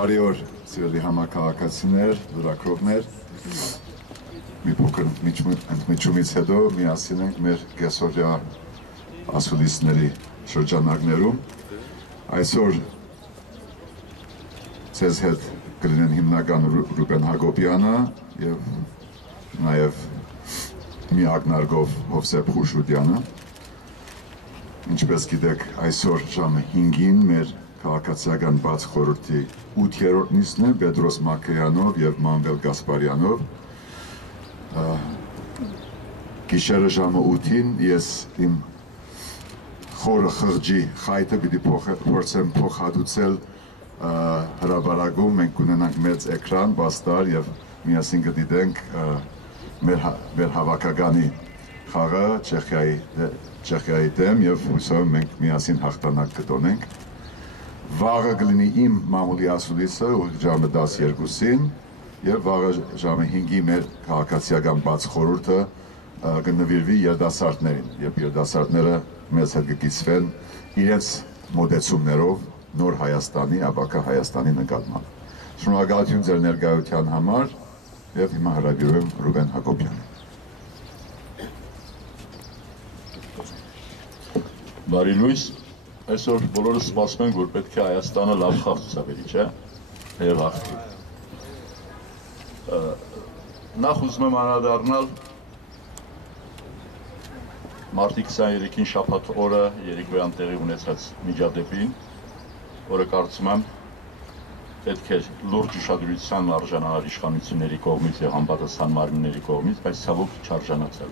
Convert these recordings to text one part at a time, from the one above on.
Բարի օր, սիրելի համակարգացիներ, լրագրողներ, մի փոքր ընդմիջումից հետո միասին ենք մեր կեսօրյա ասուլիսների շրջանակներում։ Այսօր ձեզ հետ կլինեն հիմնական Ռուբեն Հակոբյանը և նաև մի ակնարկով Հովսեփ Խուշուդյանը։ Ինչպես գիտեք, այսօր ժամը 5-ին մեր քաղաքացիական բաց խորհրդի 8-րդ նիստն է Պետրոս Մակեյանով և Մանվել Գասպարյանով։ Գիշերը ժամը 8-ին ես իմ խորը խղճի խայտը պիտի փորձեմ փոխհատուցել հրապարակում, մենք կունենանք մեծ էկրան, բաստար և միասին կդիտենք մեր հավաքականի խաղը Չեխիայի դեմ և հուսով մենք միասին հաղթանակ կտոնենք։ Վաղը կլինի իմ մամուլի ասուլիսը ժամը 12-ին և վաղը ժամը 5-ի մեր քաղաքացիական բաց խորհուրդը կնվիրվի երիտասարդներին, և երիտասարդները մեզ հետ կկիսվեն իրենց մոտեցումներով նոր Հայաստանի, ապագա Հայաստանի նկատմամբ։ Շնորհակալություն ձեր ներկայության համար և հիմա հրավիրում եմ Ռուբեն Հակոբյանին։ Բարի լույս, այսօր բոլորը սպասում ենք, որ պետք է Հայաստանը լավ խաղ ցուցաբերի, չէ՞, և հաղթի։ Նախ ուզում եմ անդրադառնալ մարտի 23-ին շաբաթ օրը Երիկվայում տեղի ունեցած միջադեպին, որը կարծում եմ պետք է լուրջ ուշադրության արժանանար իշխանությունների կողմից և համապատասխան մարմինների կողմից, բայց ցավոք չարժանացել։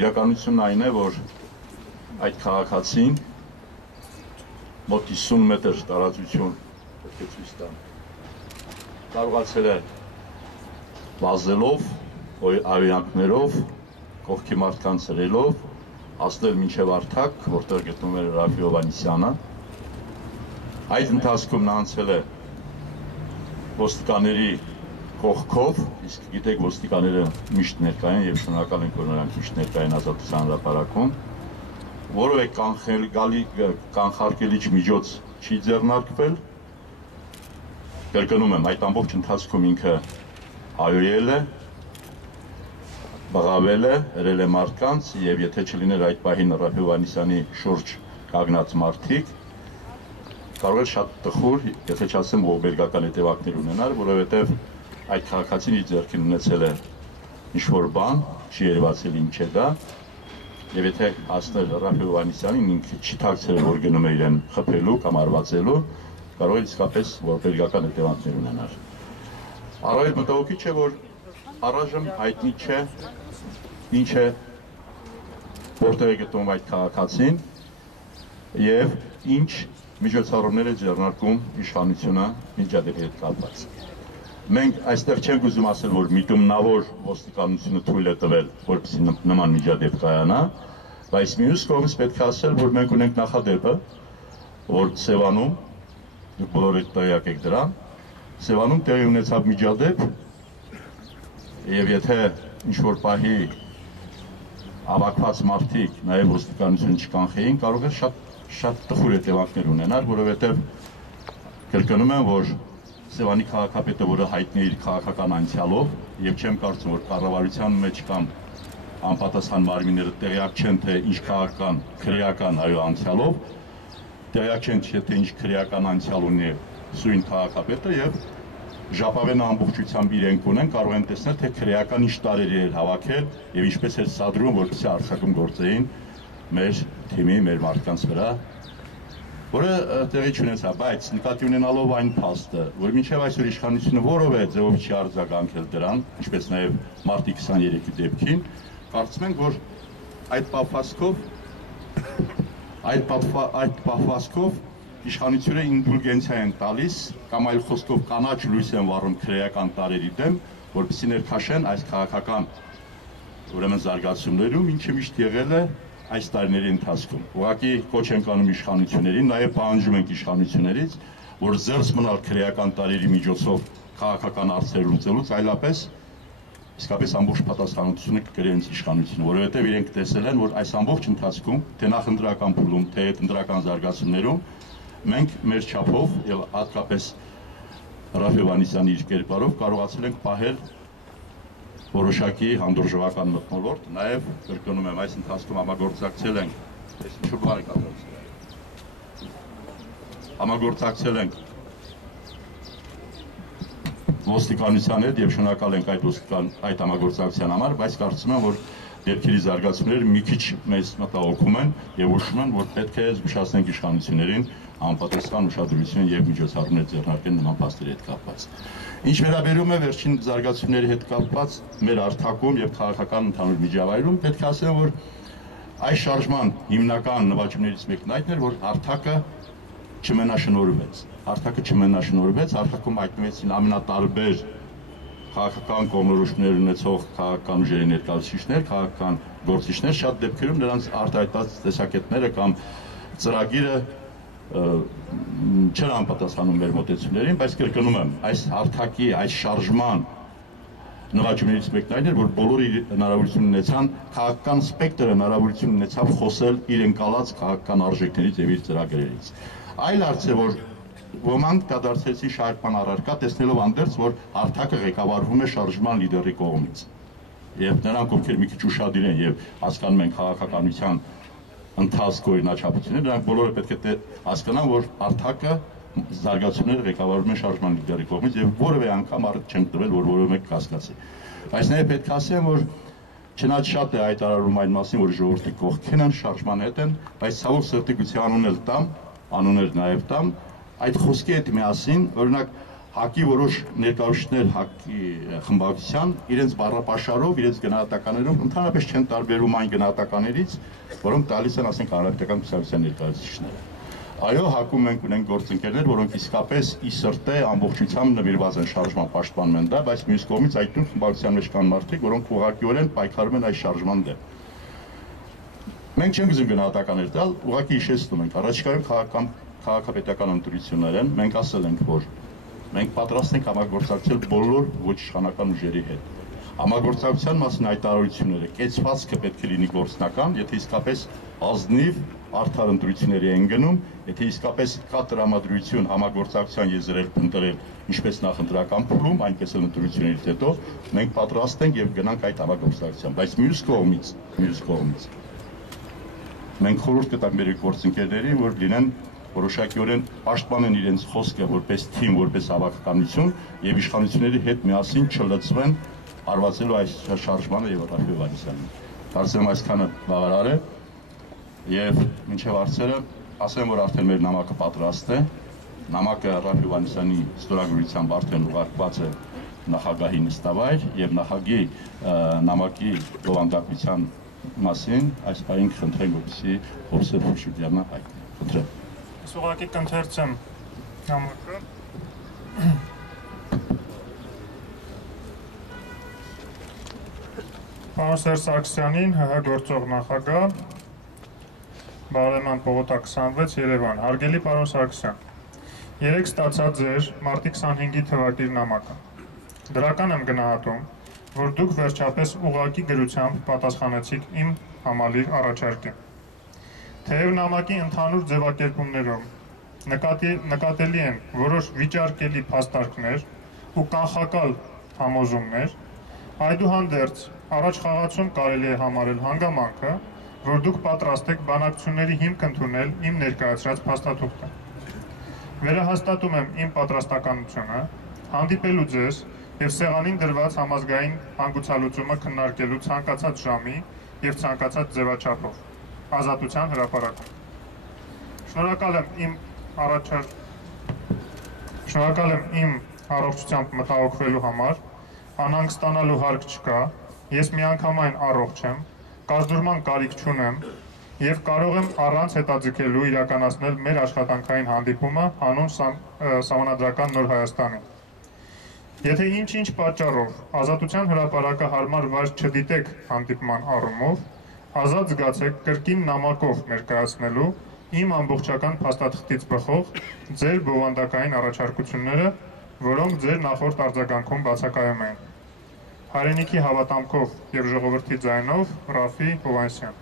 Իրականությունն այն է, որ այդ քաղաքացին մոտ 50 մետր տարածություն պետք է ցույց տան, կարողացել է վազելով, ավիանքներով, կողքի մարդկանց հրելով, հասնել մինչև Արթակ, որտեղ գտնվում էր Ռաֆի Հովհաննիսյանը։ Այդ ընթացքում նա անցել է ոստիկանների կողքով, իսկ գիտեք ոստիկանները միշտ ներկա են և շնորհակալ ենք, որ նրանք միշտ ներկա են Ազատության հրապարակում, որովե կանխարգելիչ միջոց չի ձեռնարկվել։ Կրկնում եմ, այդ ամբողջ ընթացքում ինքը հայոյել է, բղավել է, հրել է մարդկանց և եթե չլիներ այդ պահին Ռաֆի Հովհաննիսյանի շուրջ կանգնած մարդիկ, կարող էր շատ տխուր, եթե չասեմ ողբերգական հետևանքներ ունենալ, որովհետև այդ քաղաքացին իր ձեռքին ունեցել է ինչ-որ բան, չի երևացել ինչ է դա, և եթե հասնել Ռաֆի Հովհաննիսյանին, ինքը չի թաքցրել, որ գնում է իրեն խփելու կամ արվածելու, կարող է իսկապես ողբերգական հետևանքներ ունենալ։ Առավել մտահոգիչ է, որ առայժմ հայտնի չէ ինչ է, որտեղ է գտնվում այդ քաղաքացին և ինչ միջոցառումներ է ձեռնարկում իշխանությունը միջադեպի հետ կապված։ Մենք այստեղ չենք ուզում ասել, որ միտումնավոր ոստիկանությունը թույլ է տվել, որպեսզի նման միջադեպ կայանա, բայց մյուս կողմից պետք է ասել, որ մենք ունենք նախադեպը, որ Սևանում, դուք բոլորը տեղյակ եք դրան, Սևանում տեղի ունեցավ միջադեպ և եթե ինչ-որ պահի հավաքված մարդիկ, նաև ոստիկանություն չկանխեին, կարող է շատ տխուր հետևանքներ ունենալ, որովհետև կրկնում եմ, որ Սևանի քաղաքապետը, որը հայտնի է իր քաղաքական անցյալով, և չեմ կարծում, որ կառավարության մեջ կամ անպատասխան մարմինները տեղյակ չեն, թե ինչ քաղաքական, քրեական անցյալով, տեղյակ չեն, թե ինչ քրեական անցյալ ունի սույն քաղաքապետը և ժապավենը ամբողջությամբ իրենք ունեն, կարող են տեսնել, թե քրեական ինչ տարերի էր հավաքել և ինչպես էր սադրում, որպեսզի արձակում գործեին մեր թիմի, մեր մարդկանց վրա, որը տեղի չունեցավ, բայց նկատի ունենալով այն փաստը, որ մինչև այսօր իշխանությունը որևէ ձևով չի արձագանքել դրան, ինչպես նաև մարտի 23-ի դեպքին, կարծում ենք, որ այդ պահվածքով իշխանությունը ինդուլգենցիա են տալիս կամ այլ խոսքով կանաչ լույս են վառում քրեական տարերի դեմ, որպեսզի ներքաշեն այս քաղաքական ուրեմն զարգացումներում, ինչը միշտ եղել է այս տարիների ընթացքում։ Ուղղակի կոչ ենք անում իշխանություններին, նաև պահանջում ենք իշխանություններից, որ զերծ մնալ քրեական տարերի միջոցով քաղաքական հարցեր լուծելուց, այլապես իսկապես ամբողջ պատասխանատվությունը կկրի հենց իշխանությունը, որովհետև իրենք տեսել են, որ այս ամբողջ ընթացքում, թե նախընտրական փուլում, թե հետընտրական զարգացումներում, մենք մեր չափով եւ հատկապես Ռաֆ Հովհաննիսյանի իր կերպարով կարողացել ենք պահել որոշակի հանդուրժողական մթնոլորտ, նաև կրկնում եմ, այս ընթացքում համագործակցել ենք, համագործակցել ենք ոստիկանության հետ եւ շնորհակալ ենք այդ համագործակցության համար, բայց կարծում եմ, որ երկրի զարգացումները մի քիչ մեզ մտահոգում են եւ ուշում են, որ պետք է զգուշացնենք իշխանություններին անպատասխան ուշադրություն եւ միջոցառումներ ձեռնարկել նման փաստերի հետ կապված։ Ինչ վերաբերում է վերջին զարգացումների հետ կապված մեր հարթակում եւ քաղաքական ընդհանուր միջավայրում, պետք է ասեմ, որ այս շարժման հիմնական նվաճումներից մեկն այն էր, որ հարթակը չմենաշնորհվեց։ Հարթակում հայտնվեցին ամենատարբեր քաղաքական կողմնորոշումներ ունեցող քաղաքական ուժերի ներկայացուցիչներ, քաղաքական գործիչներ, շատ դեպքերում նրանց արտահայտված տեսակետները կամ ծրագիրը չեն անպատասխանում մեր մոտեցումներին, բայց կրկնում եմ, այս հարթակի, այս շարժման նվաճումներից մեկն այն էր, որ բոլորը հնարավորություն ունեցան, քաղաքական սպեկտրը հնարավորություն ունեցավ խոսել իր ընկալած քաղաքական արժեքներից եւ իր ծրագրերից։ Այլ հարց է, որ ոմանք կդարձեցին շահարկման առարկա, տեսնելով անդերձ, որ հարթակը ղեկավարվում է շարժման լիդերի կողմից։ Եվ նրանք, ովքեր մի քիչ ուշադիր են եւ հասկանում են քաղաքականության ընթացքը օրինաչափությունները, նրանք բոլորը պետք է հասկանան, որ հարթակը զարգացումները ղեկավարվում են շարժման լիդերի կողմից եւ որևէ անգամ առիթ չենք տվել, որ որևէ մեկ կասկածի։ Բայց նաեւ պետք է ասեմ, որ չնայած շատ է հայտարարում այն մասին, որ ժողովրդի կողքին են, շարժման հետ են, բայց ցավոք սրտի գուցե անուներ նաեւ տամ, այդ խոսքի հետ միասին, օրինակ ՀԱԿ-ի որոշ ներկայացուցիչներ ՀԱԿ-ի խմբակցության իրենց բառապաշարով, իրենց գնահատականներով ընդհանրապես չեն տարբերում այն գնահատականներից, որոնք տալիս են, ասենք, հանրապետական կուսակցության ներկայացուցիչները։ Այո, ՀԱԿ-ում մենք ունենք գործընկերներ, որոնք իսկապես ի սրտե ամբողջությամբ նվիրված են շարժման պաշտպանում են դա, բայց մյուս կողմից այդտեղ խմբակցության մեջ կան մարդիկ, որոնք ուղղակիորեն պայքարում են այս շարժման դեմ։ Մենք չենք ուզում գնահատականներ տալ, ուղղակի հիշեցնում ենք, առաջիկայում քաղաքապետական ընտրություններ են, մենք ասել ենք, որ մենք պատրաստ ենք համագործակցել բոլոր ոչ իշխանական ուժերի հետ։ Համագործակցության մասին հայտարարությունները, կեցվածքը պետք է լինի գործնական, եթե իսկապես ազնիվ արդար ընտրությունների են գնում, եթե իսկապես կա տրամադրություն համագործակցության եզրել փնտրել, ինչպես նախընտրական փուլում, այնպես էլ ընտրություններից հետո, մենք պատրաստ ենք եւ գնանք այդ համագործակցության, բայց մյուս կողմից մենք խորհուրդ կտանք մեր գործընկերներին, որ լինեն որոշակիորեն պաշտպանեն իրենց խոսքը որպես թիմ, որպես հավաքականություն եւ իշխանությունների հետ միասին չլծվեն արվածելու այս շարժմանը եւ Ռաֆ Հովհաննիսյանին։ Կարծեմ այսքանը բավարար է եւ մինչեւ հարցերը ասեմ, որ արդեն մեր նամակը պատրաստ է։ Նամակը Ռաֆ Հովհաննիսյանի ստորագրությամբ արդեն ուղարկված է նախագահի նստավայր եւ նամակի բովանդակության մասին այս բային խնդրենք, որպեսզի Հովսեփ Շուշուտյանը հայտնի։ Խնդրեմ։ Ես ուղղակի կընթերցեմ նամակը։ Պարոն Սերժ Սարգսյանին, ՀՀ գործող նախագահ, Բարեման պողոտա 26 Երևան։ Հարգելի պարոն Սարգսյան, երեկ ստացա ձեր մարտի 25-ի թվակիր նամակը։ Դրական եմ գնահատում, որ դուք վերջապես ուղղակի գրությամբ պատասխանեցիք իմ համալիր առաջարկին։ Թեև նամակի ընդհանուր ձևակերպումներով նկատելի են որոշ վիճարկելի փաստարկներ ու կանխակալ համոզումներ, այդուհանդերձ առաջ խաղացում կարելի է համարել հանգամանքը, որ դուք պատրաստ եք բանակցությունների հիմք ընդունել իմ ներկայացրած փաստաթուղթը։ Վերահաստատում եմ իմ պատրաստականությունը հանդիպելու ձեզ եւ սեղանին դրված համազգային հանգուցալուծումը քննարկելու ցանկացած ժամի եւ ցանկացած ձևաչափով Ազատության հրապարակում։ Շնորհակալ եմ իմ առողջությամբ մտահոգվելու համար, անհանգստանալու հարկ չկա, ես միանգամայն առողջ եմ, կազդուրման կարիք չունեմ եւ կարող եմ առանց հետաձգելու իրականացնել մեր աշխատանքային հանդիպումը հանուն Սահմանադրական Նոր Հայաստանի։ Եթե ինչ-ինչ պատճառով Ազատության հրապարակը հարմար վայր չդիտեք հանդիպման առումով, ազատ զգացեք կրկին նամակով ներկայացնելու իմ ամբողջական փաստաթղթից բխող ձեր բովանդակային առաջարկությունները, որոնք ձեր նախորդ արձագանքում բացակայում են։ Հայրենիքի հավատամքով եւ ժողովրդի ձայնով Ռաֆի Հովհաննիսյան։